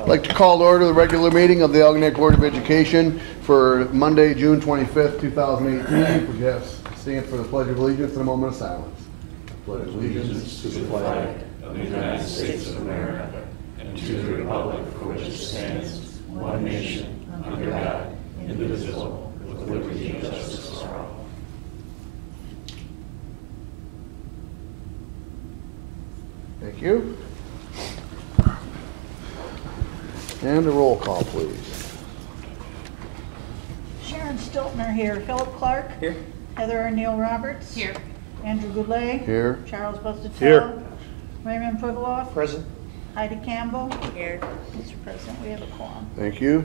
I'd like to call to order the regular meeting of the Algonac Board of Education for Monday, June 25th, 2018. Would you have stand for the Pledge of Allegiance and a moment of silence? Pledge allegiance to the flag of the United States of America and to the republic for which it stands, one nation, under God, indivisible, with liberty and justice for all. Thank you. And a roll call, please. Sharon Stiltner here. Philip Clark. Here. Heather O'Neill Roberts. Here. Andrew Goulet. Here. Charles Busuttil. Here. Raymond Priviloff. Present. Heidi Campbell. Here. Mr. President, we have a quorum. Thank you.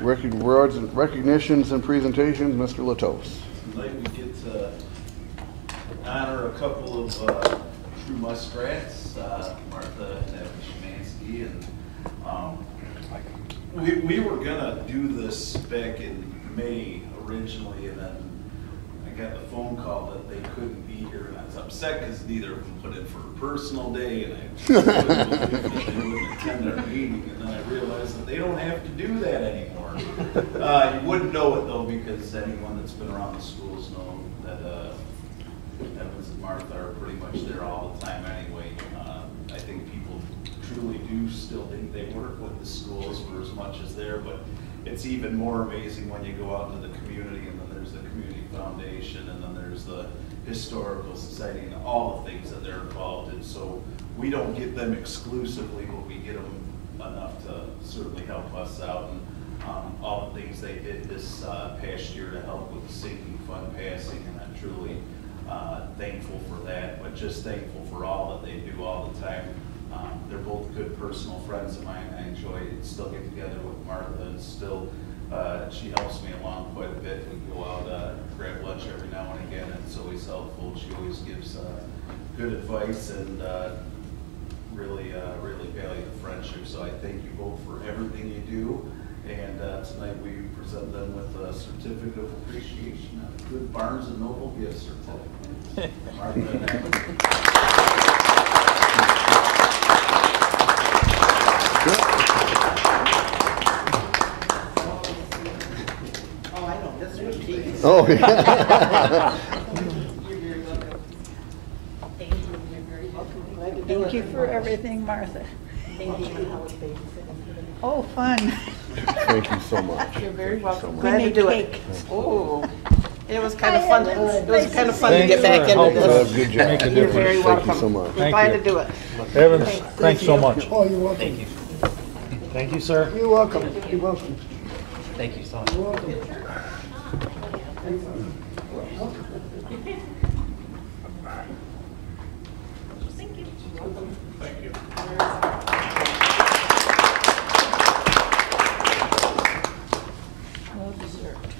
Recognitions and presentations, Mr. Latos. Tonight we get to honor a couple of true muskrats, Martha and Evan Szymanski, and we were gonna do this back in May originally, and then I got the phone call that they couldn't be here, and I was upset because neither of them put in for a personal day, and I just couldn't believe that they wouldn't attend our meeting, and then I realized that they don't have to do that anymore. You wouldn't know it though, because anyone that's been around the schools know that Evans and Martha are pretty much there all the time anyway. I think people truly do still think they work with the schools for as much as there, but it's even more amazing when you go out into the community, and then there's the community foundation, and then there's the historical society, and all the things that they're involved in. So we don't get them exclusively, but we get them enough to certainly help us out. And all the things they did this past year to help with the sinking fund passing, and I'm truly thankful for that, but just thankful for all that they do all the time. They're both good personal friends of mine. I enjoy still get together with Martha, and still she helps me along quite a bit. We go out, grab lunch every now and again, and it's always helpful. She always gives good advice, and really value the friendship. So I thank you both for everything you do. And tonight we present them with a certificate of appreciation, a good Barnes & Noble gift certificate. Martha and Evan. Oh, yeah. Thank you for everything, Martha. Oh, fun. Thank you so much. You're very welcome. We Glad to made do cake. it. Oh, it was kind of fun. It was kind of fun to Thanks get back for into helping this. Good job. Make a You're difference. very Thank welcome. you so much. We're Thank glad you. to do it. Evans, thanks so much. Oh, you're welcome. Thank you. Thank you, sir. You're welcome. You're welcome. Thank you so much. You're welcome. Well deserved.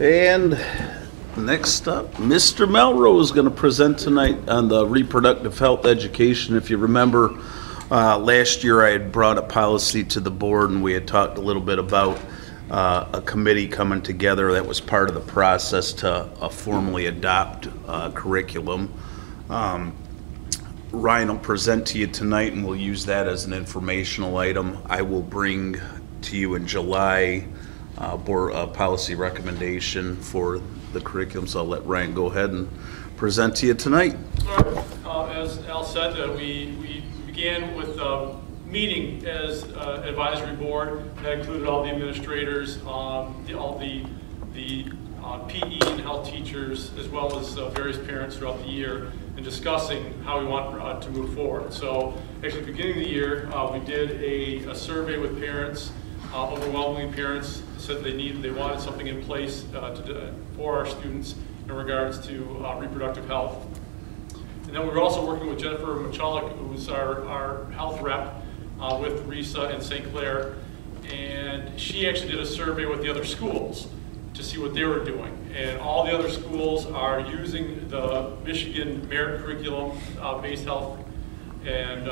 And next up, Mr. Melrose is going to present tonight on the reproductive health education. If you remember, last year I had brought a policy to the board, and we had talked a little bit about a committee coming together that was part of the process to formally adopt curriculum. Ryan will present to you tonight, and we'll use that as an informational item. I will bring to you in July board policy recommendation for the curriculum, so I'll let Ryan go ahead and present to you tonight. As Al said, we began with a meeting as advisory board that included all the administrators, all the PE and health teachers, as well as various parents throughout the year, and discussing how we want to move forward. So actually at the beginning of the year, we did a survey with parents. Overwhelmingly parents said they wanted something in place for our students in regards to reproductive health. And then we were also working with Jennifer Michalek, who's our health rep with RISA in St. Clair, and she actually did a survey with the other schools to see what they were doing. And all the other schools are using the Michigan Merit Curriculum based health, and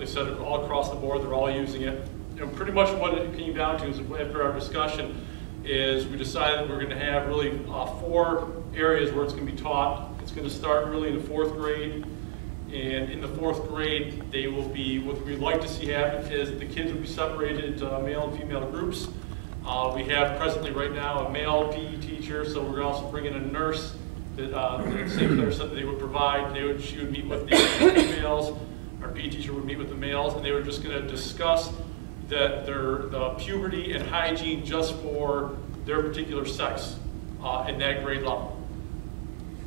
they said all across the board they're all using it. And pretty much what it came down to is, after our discussion, is we decided we're going to have really 4 areas where it's going to be taught. It's going to start really in the 4th grade, and And in the 4th grade, they will be, what we'd like to see happen is the kids will be separated into male and female groups. We have presently right now a male PE teacher, so we're also bringing a nurse that St. Clair said that they would provide. She would meet with the females, our PE teacher would meet with the males, and they were just going to discuss the puberty and hygiene just for their particular sex in that grade level.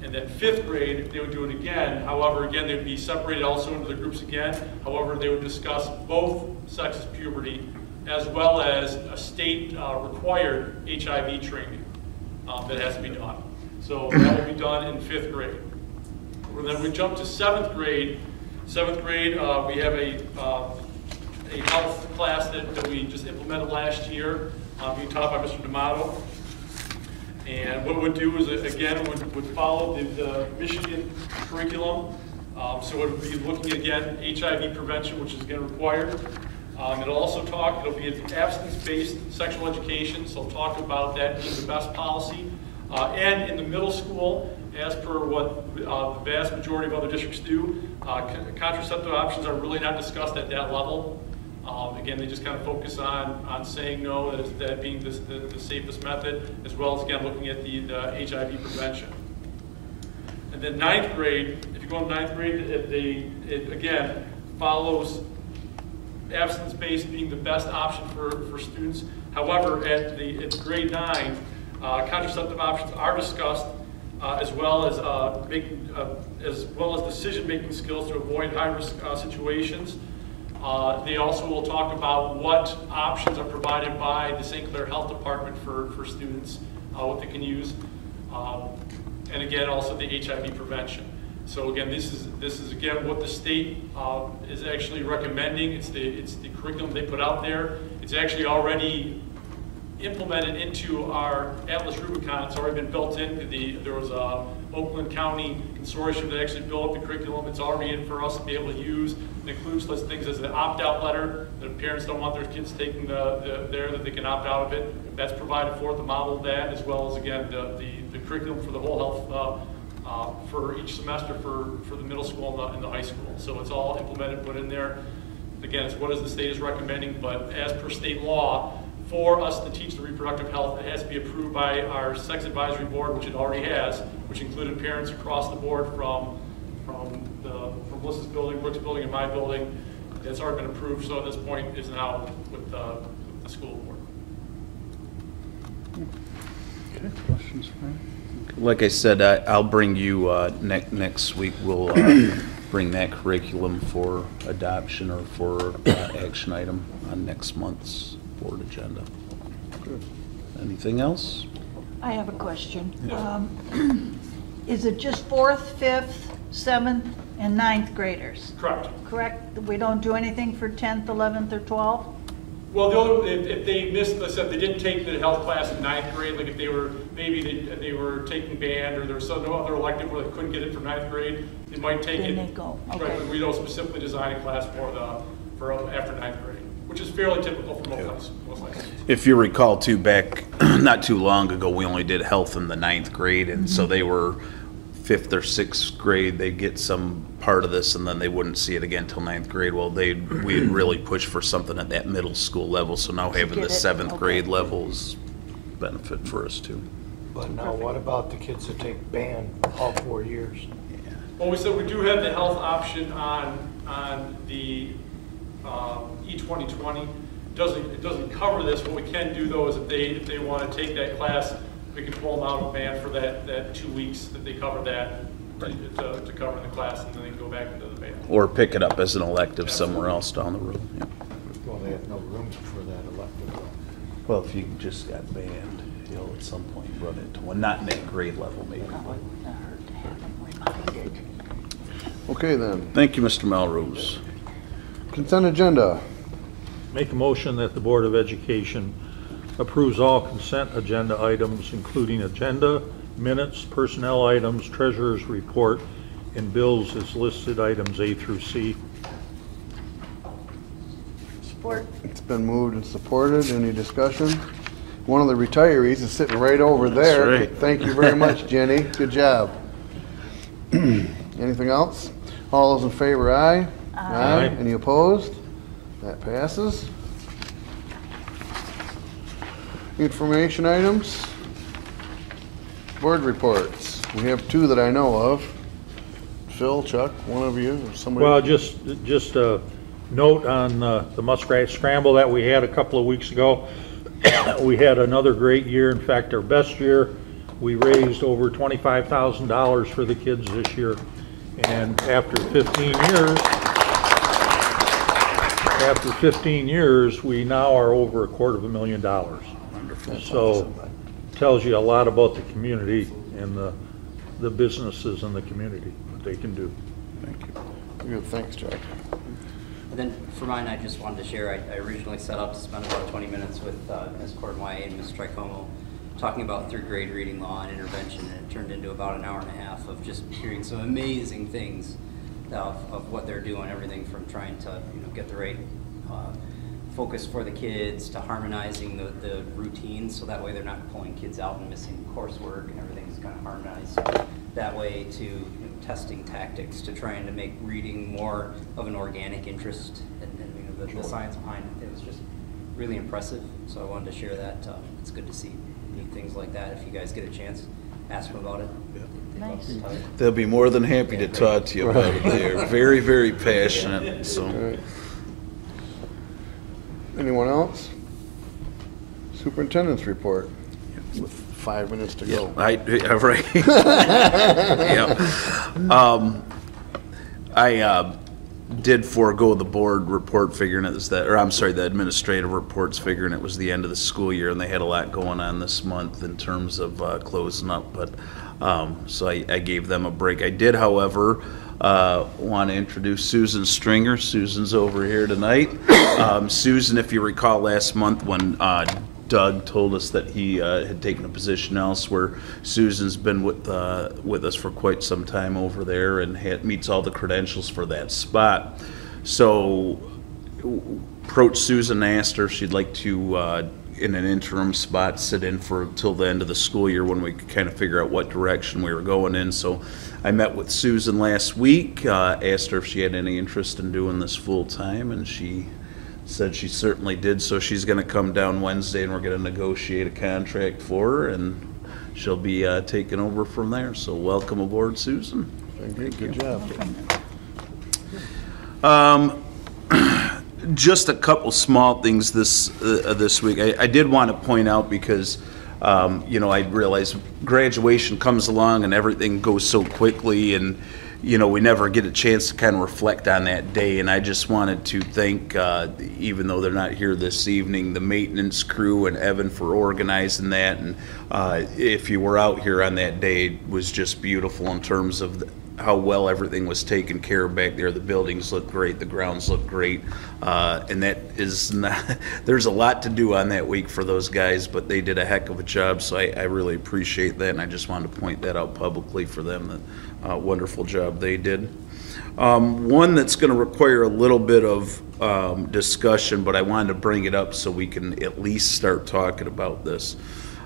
And then 5th grade, they would do it again. However, again, they would be separated also into the groups again. However, they would discuss both sexes' puberty as well as a state required HIV training that has to be done. So that will be done in 5th grade. And then we jump to 7th grade. 7th grade, we have a health class that we just implemented last year, being taught by Mr. D'Amato. And what it would do is, again, would follow the Michigan curriculum. So it would be looking at, again, HIV prevention, which is again required. It'll also it'll be an abstinence-based sexual education, so it'll talk about that being the best policy. And in the middle school, as per what the vast majority of other districts do, contraceptive options are really not discussed at that level. Again, they just kind of focus on saying no, that being the safest method, as well as, again, looking at the HIV prevention. And then 9th grade, if you go to 9th grade, it again follows abstinence-based being the best option for students. However, at grade 9, contraceptive options are discussed, as well as decision-making skills to avoid high-risk situations. They also will talk about what options are provided by the St. Clair Health Department for students, what they can use, and again also the HIV prevention. So again, this is again what the state is actually recommending. It's the curriculum they put out there. It's actually already implemented into our Atlas Rubicon. It's already been built in. There was a Oakland County consortium that actually built up the curriculum. It's already in for us to be able to use. It includes such things as an opt-out letter that if parents don't want their kids taking that they can opt out of it. That's provided for the model of that, as well as again the curriculum for the whole health for each semester for the middle school and the high school. So it's all implemented, put in there. Again, it's what the state is recommending, but as per state law, for us to teach the reproductive health, it has to be approved by our sex advisory board, which it already has, which included parents across the board from Melissa's building, Brooks' building, and my building. It's already been approved, so at this point is now with the school board. Okay, questions, Frank? Like I said, I'll bring you next week. We'll bring that curriculum for adoption or for action item on next month's board agenda. Good. Anything else? I have a question. Is it just 4th, 5th, 7th, and 9th graders? Correct. Correct? We don't do anything for 10th, 11th, or 12th? Well, if they missed, let's say if they didn't take the health class in 9th grade, like if they were, maybe they were taking band or there was no other elective where they couldn't get it for 9th grade, they might take it. Then they go, okay. Right, but we don't specifically design a class for after 9th grade, which is fairly typical for most high schools. If you recall too, back not too long ago, we only did health in the 9th grade, and so they were 5th or 6th grade, they'd get some part of this and then they wouldn't see it again till 9th grade. Well, we'd really push for something at that middle school level, so now having the 7th grade level is benefit for us too. But now what about the kids that take band all 4 years? Well, we said we do have the health option on the E2020. It doesn't cover this. What we can do though is if they want to take that class, we can pull them out of band for that 2 weeks that they cover that to cover the class, and then they can go back into the band. Or pick it up as an elective somewhere else down the road. Yeah. Well, they have no room for that elective. Well, if you just got banned, you'll at some point run into one, not in that grade level maybe. Okay then, Thank you, Mr. Melrose. consent agenda. Make a motion that the Board of Education approves all consent agenda items, including agenda, minutes, personnel items, treasurer's report, and bills as listed items A through C. Support. It's been moved and supported. Any discussion? One of the retirees is sitting right over there. right. Thank you very much, Jenny. Good job. Anything else? All those in favor, aye? Aye. Any opposed? That passes. Information items. Board reports. We have two that I know of. Phil, Chuck, one of you, or somebody? Well, just a note on the Muskrat Scramble that we had a couple of weeks ago. We had another great year, in fact, our best year. We raised over $25,000 for the kids this year. And after 15 years, we now are over $250,000. Wonderful. So, tells you a lot about the community and the businesses in the community, what they can do. Thank you. Good, thanks, Chuck. And then for mine, I just wanted to share, I originally set out to spend about 20 minutes with Ms. Cordway and Ms. Tricomo talking about third grade reading law and intervention, and it turned into about an hour and a half of just hearing some amazing things of what they're doing, everything from trying to get the right focus for the kids to harmonizing the routines so that way they're not pulling kids out and missing coursework and everything's kind of harmonized that way, to testing tactics to trying to make reading more of an organic interest, and the science behind it. It was just really impressive, so I wanted to share that. It's good to see neat things like that. If you guys get a chance, ask them about it. They'd love to tell you. They'll be more than happy to talk to you about it. They are very, very passionate, so. All right. Anyone else? Superintendent's report, with 5 minutes to go. Yeah, right. Yeah. I did forego the board report figuring it was that, or I'm sorry, the administrative reports figuring it was the end of the school year and they had a lot going on this month in terms of closing up, but so I gave them a break. I did, however, want to introduce Susan Stringer. Susan's over here tonight. Susan, if you recall last month when Doug told us that he had taken a position elsewhere, Susan's been with us for quite some time over there and meets all the credentials for that spot. So approached Susan and asked her if she'd like to, in an interim spot, sit in for till the end of the school year when we could kind of figure out what direction we were going in. So I met with Susan last week, asked her if she had any interest in doing this full time, and she said she certainly did. So she's going to come down Wednesday and we're going to negotiate a contract for her, and she'll be taking over from there. So welcome aboard, Susan. Good job. Just a couple small things this week. I did want to point out because I realize graduation comes along and everything goes so quickly, and we never get a chance to kind of reflect on that day. And I just wanted to thank, even though they're not here this evening, the maintenance crew and Evan for organizing that. And if you were out here on that day, it was just beautiful in terms of how well everything was taken care of back there. The buildings look great, the grounds look great, and that is not, there's a lot to do on that week for those guys, but they did a heck of a job, so I really appreciate that, and I just wanted to point that out publicly for them, that wonderful job they did. One that's going to require a little bit of discussion, but I wanted to bring it up so we can at least start talking about this.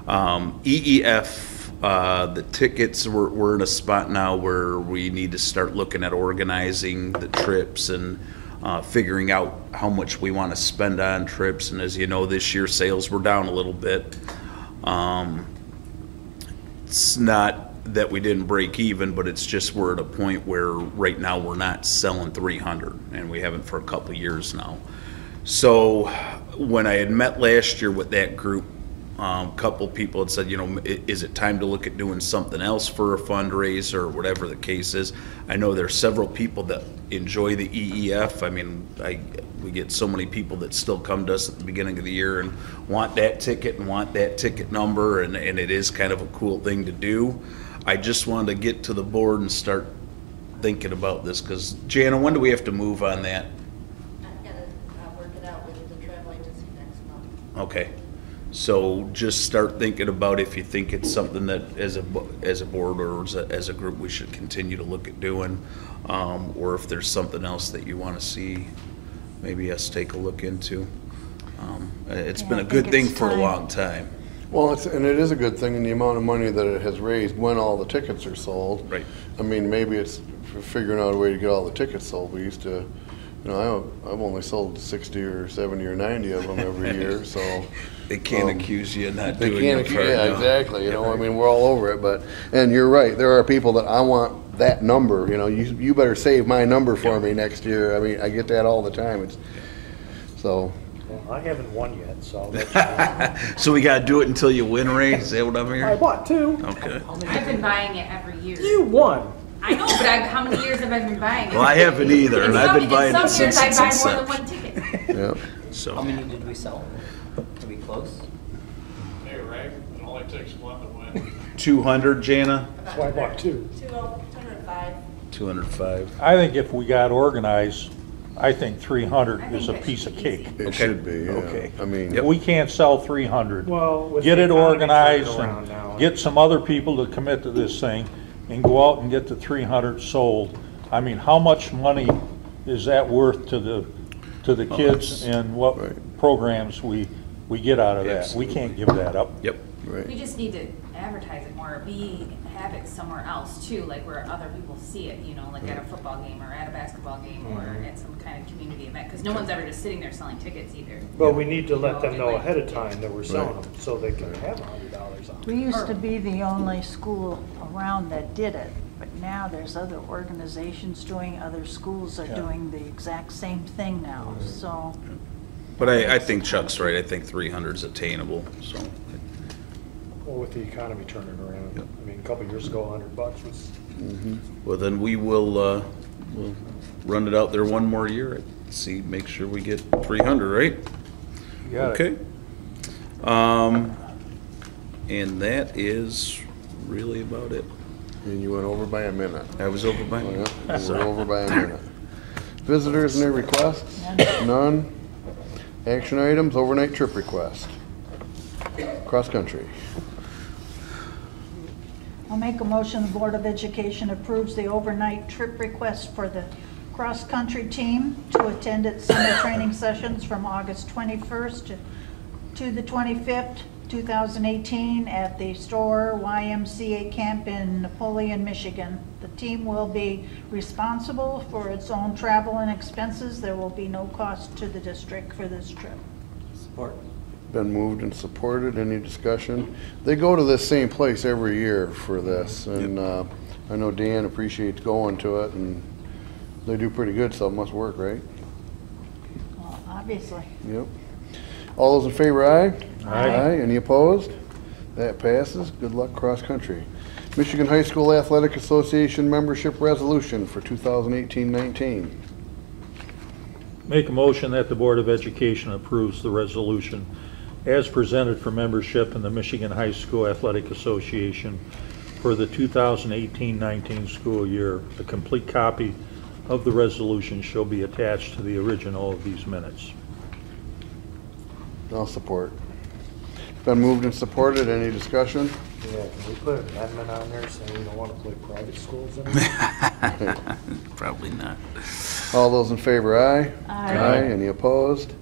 EEF, the tickets, we're in a spot now where we need to start looking at organizing the trips and figuring out how much we want to spend on trips. And as you know, this year sales were down a little bit. It's not that we didn't break even, but it's just we're at a point where right now we're not selling 300, and we haven't for a couple of years now. So when I had met last year with that group, a couple people had said, is it time to look at doing something else for a fundraiser or whatever the case is. I know there's several people that enjoy the EEF. I mean, we get so many people that still come to us at the beginning of the year and want that ticket and want that ticket number, and it is kind of a cool thing to do. I just wanted to get to the board and start thinking about this, because Jana, when do we have to move on that? I've got to work it out with the travel agency next month. Okay. So just start thinking about if you think it's something that as a board or as a group we should continue to look at doing, or if there's something else that you want to see maybe us take a look into. It's been a good thing for a long time. Well, and it is a good thing in the amount of money that it has raised when all the tickets are sold. Right. I mean, maybe it's for figuring out a way to get all the tickets sold. We used to, you know, I've only sold 60 or 70 or 90 of them every year, so. They can't accuse you of not They doing your can't, part. yeah, no. exactly, you know, I mean, we're all over it, but, and you're right, there are people that I want that number, you know, you better save my number for me next year. I mean, I get that all the time. It's, so, Well, I haven't won yet, so I'll let you know. So we gotta do it until you win, Ray? Is that what I'm I hearing? bought two. Okay. I've been buying it every year. You won. I know, but how many years have I been buying it? Well, I haven't either, and I've been buying it In since some its years, I buy more than inception. one ticket. yeah. How So, many did we sell? Are we close? Hey, Ray, it only takes one to win. 200, Jana? That's why I bought two. 205. 205. I think if we got organized, I think 300 I is a think that piece should of be cake. It Okay. should be, yeah. Okay. I mean, Yep. We can't sell 300. Well, with Get the it economy organized turning around and now, get some other people to commit to this thing and go out and get the 300 sold. I mean, how much money is that worth to the kids and what Right. programs we get out of that? We Absolutely. can't give that up. Yep. right. We just need to advertise it more, have it somewhere else too, like where other people see it, you know, like at a football game or at a basketball game or at some kind of community event, because no one's ever just sitting there selling tickets either. But we need to let them and know like- ahead of time that we're selling Right. them, so they can have $100 off. We used to be the only school around that did it, but now there's other organizations doing, other schools are Yeah. doing the exact same thing now, so. But I think Chuck's right. I think 300 is attainable, so. Well, with the economy turning around, Yep. I mean, a couple of years ago, $100 was, Well, then we will, we'll run it out there one more year and see, make sure we get 300, right? You got it. Okay. And that is really about it. And you went over by a minute. I was over by. Oh, yeah, you were over by a minute. Visitors and their requests? None. Action items, overnight trip request. Cross-country. I'll make a motion, the Board of Education approves the overnight trip request for the cross-country team to attend its summer training sessions from August 21st to the 25th, 2018 at the Store YMCA camp in Napoleon, Michigan. The team will be responsible for its own travel and expenses. There will be no cost to the district for this trip. Support. Been moved and supported. Any discussion? They go to this same place every year for this, and I know Dan appreciates going to it, and they do pretty good, so it must work, right? Well, obviously. Yep. All those in favor, aye? Aye. Any opposed? That passes. Good luck cross-country. Michigan High School Athletic Association membership resolution for 2018-19. Make a motion that the Board of Education approves the resolution as presented for membership in the Michigan High School Athletic Association for the 2018-19 school year. A complete copy of the resolution shall be attached to the original of these minutes. I'll support. Been moved and supported. Any discussion? yeah, can we put an amendment on there saying we don't want to play private schools anymore? Probably not. All those in favor, aye? Aye. Any opposed?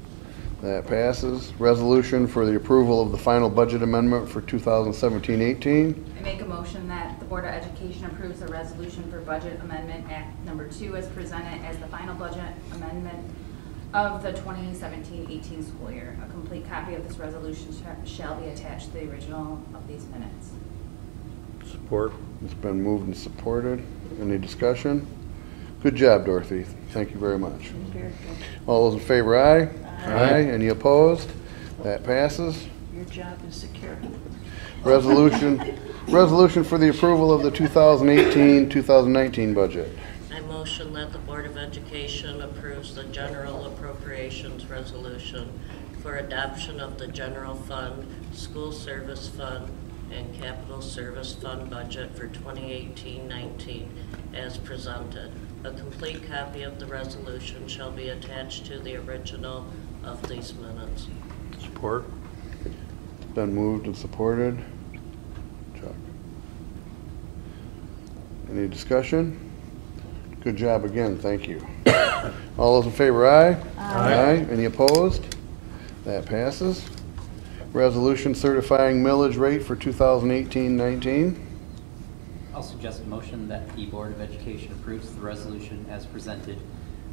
That passes. Resolution for the approval of the final budget amendment for 2017-18. I make a motion that the Board of Education approves the resolution for Budget Amendment Act Number 2 as presented as the final budget amendment of the 2017-18 school year. A complete copy of this resolution shall be attached to the original of these minutes. Support. It's been moved and supported. Any discussion? Good job, Dorothy. Thank you very much. Very good. All those in favor, aye? Aye. Any opposed? That passes. Your job is secure. Resolution for the approval of the 2018-2019 budget. I motion that the Board of Education approves the general appropriations resolution for adoption of the general fund, school service fund, and capital service fund budget for 2018-19 as presented. A complete copy of the resolution shall be attached to the original of these minutes. Support. Been moved and supported. Chuck. Any discussion? Good job again, thank you. All those in favor, aye? Aye. Any opposed? That passes. Resolution certifying millage rate for 2018-19. I'll suggest a motion that the Board of Education approves the resolution as presented,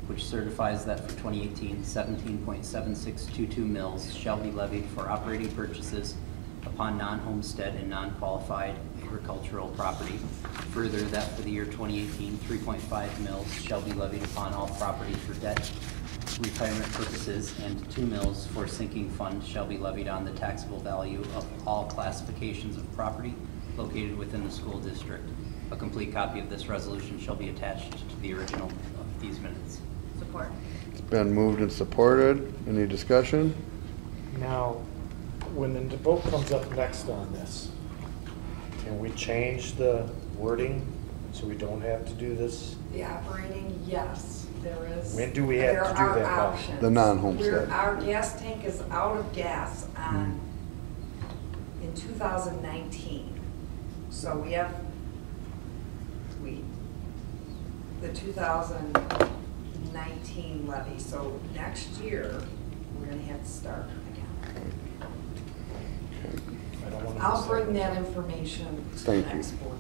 which certifies that for 2018, 17.7622 mills shall be levied for operating purchases upon non-homestead and non-qualified agricultural property. Further, that for the year 2018, 3.5 mills shall be levied upon all property for debt retirement purposes, and 2 mills for sinking fund shall be levied on the taxable value of all classifications of property located within the school district. A complete copy of this resolution shall be attached to the original of these minutes. Support. It's been moved and supported. Any discussion? Now, when the vote comes up next on this, can we change the wording so we don't have to do this? The operating, yes, there is. When do we have to do that, There are Bob? options. The non-homestead. Our gas tank is out of gas on, in 2019. So we have, the 2019 levy. So next year, we're gonna have to start again. I don't wanna I'll miss bring that. that information to the Thank you. next board.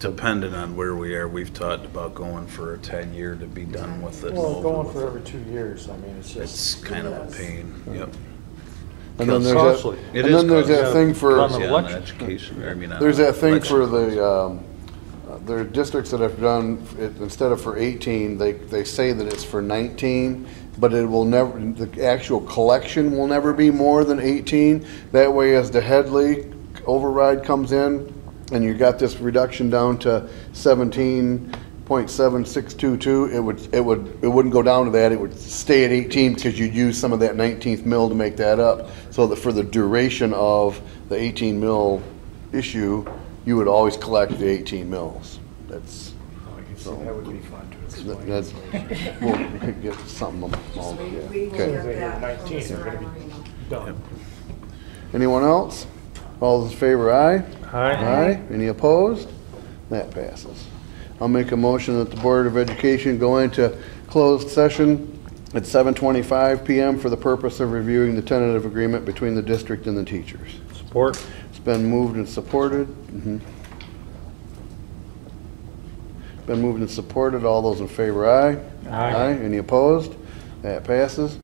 Depending on where we are, we've talked about going for a 10-year to be done with it. and Well, over going with for it. every 2 years, I mean, it's It's just, kind of a pain, yep. And then there's Costly. that, It and is then there's that costly. thing for, On the Yeah, on election. education, I mean, on there's that thing election for costs. there are districts that have done, instead of for 18, they say that it's for 19, but it will never, the actual collection will never be more than 18. That way, as the Headley override comes in, and you got this reduction down to 17.7622, it wouldn't go down to that, it would stay at 18 because you'd use some of that 19th mill to make that up. So that for the duration of the 18 mill issue, you would always collect the 18 mills. That's, oh, I can see that would be fun to explain. that's, we'll get something all, So yeah. we will Okay. get that from 19, Mr. they're gonna be Marino. done. Anyone else? All those in favor, aye? Aye. Aye. Any opposed? That passes. I'll make a motion that the Board of Education go into closed session at 7:25 PM for the purpose of reviewing the tentative agreement between the district and the teachers. Support. It's been moved and supported. Been moved and supported. All those in favor, aye? Aye. Any opposed? That passes.